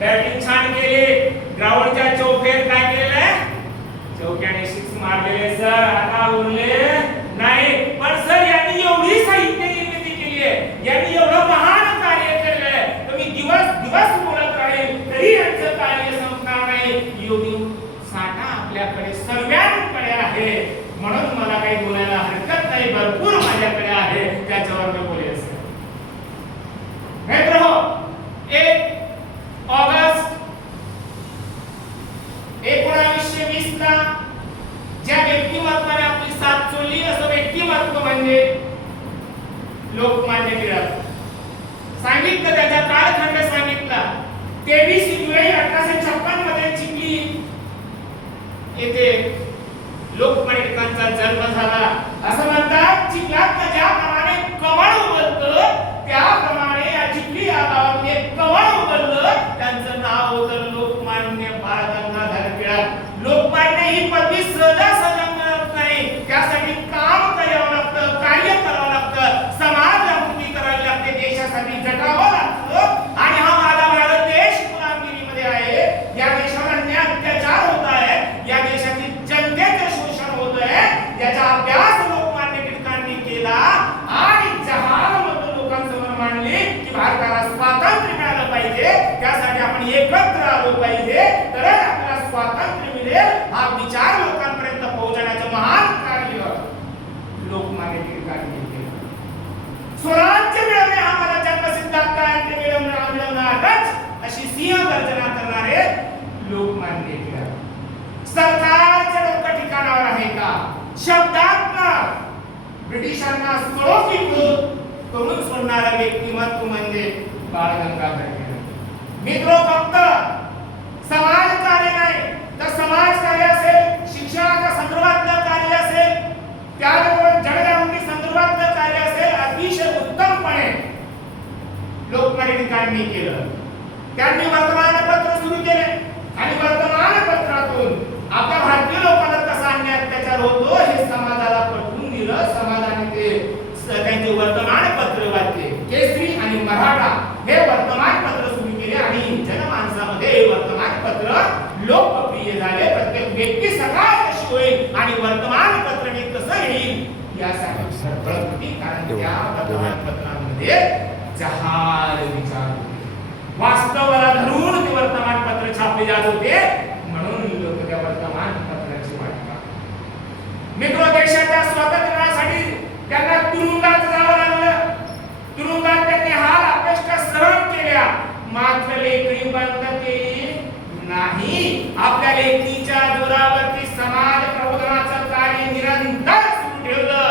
Batting छान केली, ग्राउंडच्या चौफेर काय केलंय, चौक्याने सिक्स मारलेले सर, आता उरले नाही. पण सर यांनी एवढी साहित्य निर्मिती केली आहे, यांनी एवढं महान कार्य केलंय, तर मी दिवस दिवस बोलत राहील तरी यांचं कार्य संपणार नाही. एवढी साठा आपल्याकडे सर्वांकडे आहे, म्हणून मला काही बोलायला हरकत नाही, भरपूर माझ्याकडे आहे, त्याच्यावर मी बोलेन. मित्रहो, 1 ऑगस्ट 1920 ला ज्या व्यक्तिमत्वाने आपली साथ सोडली, असं व्यक्तिमत्व म्हणजे लोकमान्य टिळक. सांगितलं त्याचा कालखंड सांगितला. 23 जुलै 1856 मध्ये चिखली येथे लोकमान्य टिळकांचा जन्म झाला. असं म्हणतात, चिखलात ज्याप्रमाणे कमळ उमलतं त्याप्रमाणे या चिखली या गावात एक कमळ उमललं. त्यांचं नाव होतं लोकमान्य बाळ गंगाधर टिळक. लोकमान्य ही पदवी सहजासहजी मिळत नाही, त्यासाठी काम करावं लागतं, कार्य करावं लागतं, समाज जागृती करावी लागते, देशासाठी झटावं लागतं. आणि हा माझा भारत देश गुलामगिरीमध्ये आहे, या देशाला अन्याय अत्याचार होत आहे, या देशातील जनतेचे शोषण होत आहे, याचा अभ्यास लोकमान्य टिळकांनी केला आणि जहालमधून लोकांसमोर मांडली की भारताला स्वातंत्र्य मिळालं पाहिजे, त्यासाठी आपण एकत्र आलो पाहिजे, तरच आपल्याला स्वातंत्र्य मिळेल. हा विचार लोकांपर्यंत पोहोचवण्याचं महान कार्य लोकमान्य टिळकांनी केलं. स्वराज्य मिळवणे हा माझा जन्मसिद्ध हक्क आहे, ते मिळवणारच अशी सिंह गर्जना करणारे लोकमान्य टिळक. सरकारच्या डोकं ठिकाणावर आहे का? शब्दात्मक ब्रिटिशांना सोडून करून सोडणारा व्यक्तिमत्व म्हणजे बाळ गंगाधर टिळक. मित्र, फक्त समाज कार्य नाही तर समाज कार्य असेल, शिक्षणाच्या संदर्भातलं कार्य असेल, त्याचबरोबर जनजागृती संदर्भातलं कार्य असेल, अतिशय उत्तमपणे लोकमान्य टिळकांनी केलं. त्यांनी वर्तमानपत्र सुरू केले आणि वर्तमानपत्रातून आपल्या भारतीय लोकांना कसा अन्याय अत्याचार होतो हे समाजाला पटवून दिलं. समाजाने ते त्यांचे वर्तमानपत्र वाचले. केसरी आणि मराठा हे वर्तमानपत्र सुरू केले आणि जनमानसामध्ये हे वर्तमानपत्र लोकप्रिय झाले. प्रत्येक व्यक्ती सकाळ कशी होईल आणि वर्तमानपत्र कसं येईल यासाठी सरळ होती, कारण त्या वर्तमानपत्रामध्ये जहाल विचार होते, वास्तवाला धरून ते वर्तमानपत्र छापले जात होते, म्हणून लोक त्या वर्तमानपत्राची वाट पाहतात. मित्र, देशाच्या स्वातंत्र्यासाठी त्यांना तुरुंगात जावं लागलं. तुरुंगात त्यांनी हाल अपेष्टा सहन केल्या, मात्र लेखणी बंद केली नाही. आपल्या लेखणीच्या जोरावरती समाज प्रबोधनाचं कार्य निरंतर सुरू ठेवलं.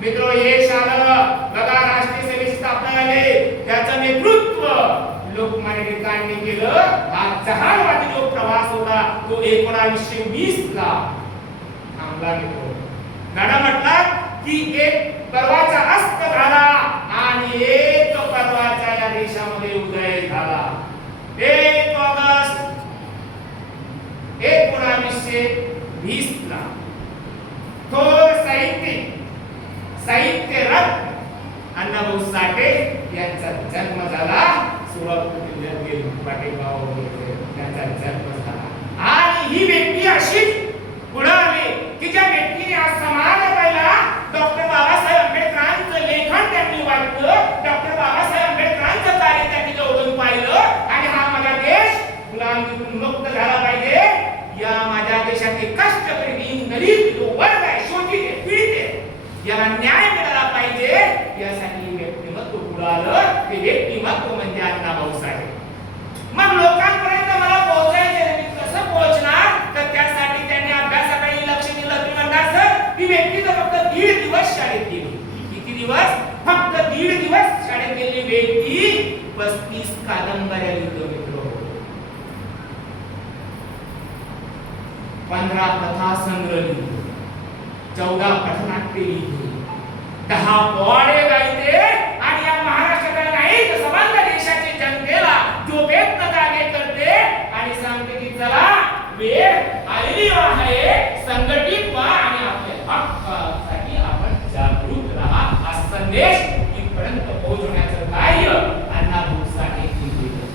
मित्र, यश आलं बघा, राष्ट्रीय सेवेची स्थापना झाली, त्याचं नेतृत्व लोकमान्य टिळकांनी केलं. हा जहालवादी जो प्रवास होता तो 1920 ला थांबला. मित्र, गाणं म्हटलं की एक पर्वाचा अस्त झाला आणि एक पर्वाचा या देशामध्ये उदय झाला. 1 ऑगस्ट 1920 ला थोर साहित्य रत्न अण्णाभाऊ साठे यांचा जन्म झाला. सोलापूर जिल्ह्यातील पाटेगाव त्यांचा जन्म झाला. आणि ही व्यक्ती अशी पुढे आली की ज्या व्यक्तीने आज समाज पाहिला. डॉक्टर बाबासाहेब आंबेडकरांचं लेखन त्यांनी वाचलं, डॉक्टर बाबासाहेब आंबेडकरांचं कार्य त्यांनी जवळून पाहिलं आणि हा माझा देश गुलामीतून मुक्त झाला पाहिजे. या माझ्या देशातील कष्टकरी, दीन गरीब जो वर्ग आहे, शोषित आहे, पीडित आहे, याला न्याय मिळाला पाहिजे, यासाठी व्यक्तिमत्व पुढे आलं. ते व्यक्तिमत्व म्हणजे अण्णाभाऊ साठे. मग लोकांपर्यंत मला पोहोचायचे, कसं पोहोचणार, तर त्यासाठी त्यांनी अभ्यासाकडे लक्ष दिलं. ती म्हणतात सर, ती व्यक्ती तर फक्त 1.5 दिवस शाळेत गेली. किती दिवस? फक्त 1.5 दिवस शाळेत गेलेली व्यक्ती 35 कादंबऱ्या लिहितो. मित्र, 15 कथा संग्रह लिहितो, 14 पथनाट्ये लिहितो, 10 पोवाडे गायते आणि या महाराष्ट्राला नाही तर समग्र देशाच्या जनतेला जो वेदना जागे करते आणि सांगते की चला वेळ आलेली आहे, संघटित व्हा आणि आपल्या हक्कासाठी आपण जागृत राहा. हा संदेश इथपर्यंत पोहोचवण्याचं कार्य अण्णाभाऊ साठे केलं.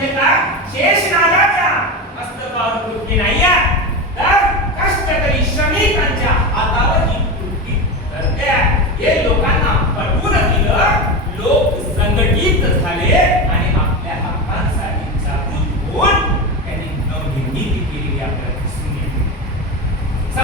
म्हणजे काय शेषनागाच्या मस्तकावर पृथ्वी नाही आहे तर कष्टकरी श्रमिकांच्या हातावर ही पृथ्वी धरते आहे. हे लोकांना पटवून दिलं. लोक संघटित झाले